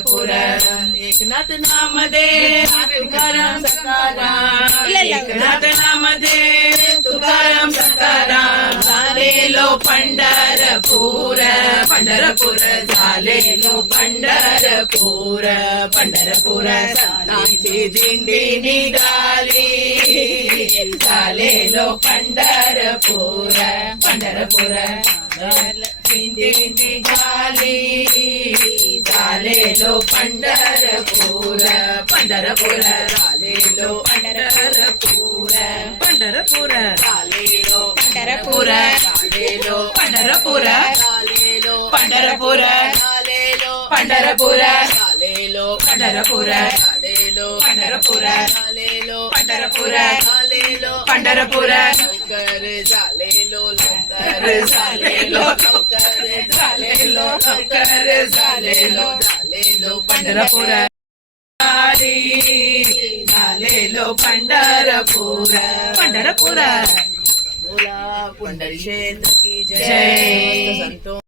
पंढरपूर एकनाथ नामदेव तुकाराम सकाराम एकनाथ नामदेव तुकाराम सकाराम झालेलो पंढरपूर पंढरपूर झालेलो पंढरपूर पंढरपूर संतांची दिंडी निघाली झालेलो पंढरपूर पंढरपूर दिंडी निघाली झालेलो पंढरपूर पंढरपूर झालेलो पंढरपूर पंढरपूर झालेलो पंढरपूर झालेलो पंढरपूर झालेलो पंढरपूर झालेलो पंढरपूर झालेलो पंढरपूर झालेलो पंढरपूर झालेलो पंढरपूर झालेलो पंढरपूर लवकर झालेलो लवकर झालेलो लवकर झालेलो लवकर झालेलो झालेलो पंढरपूर झालेलो पंढरपूर पंढरपूर बोला पुंडरीक्षेत्र की जय संतो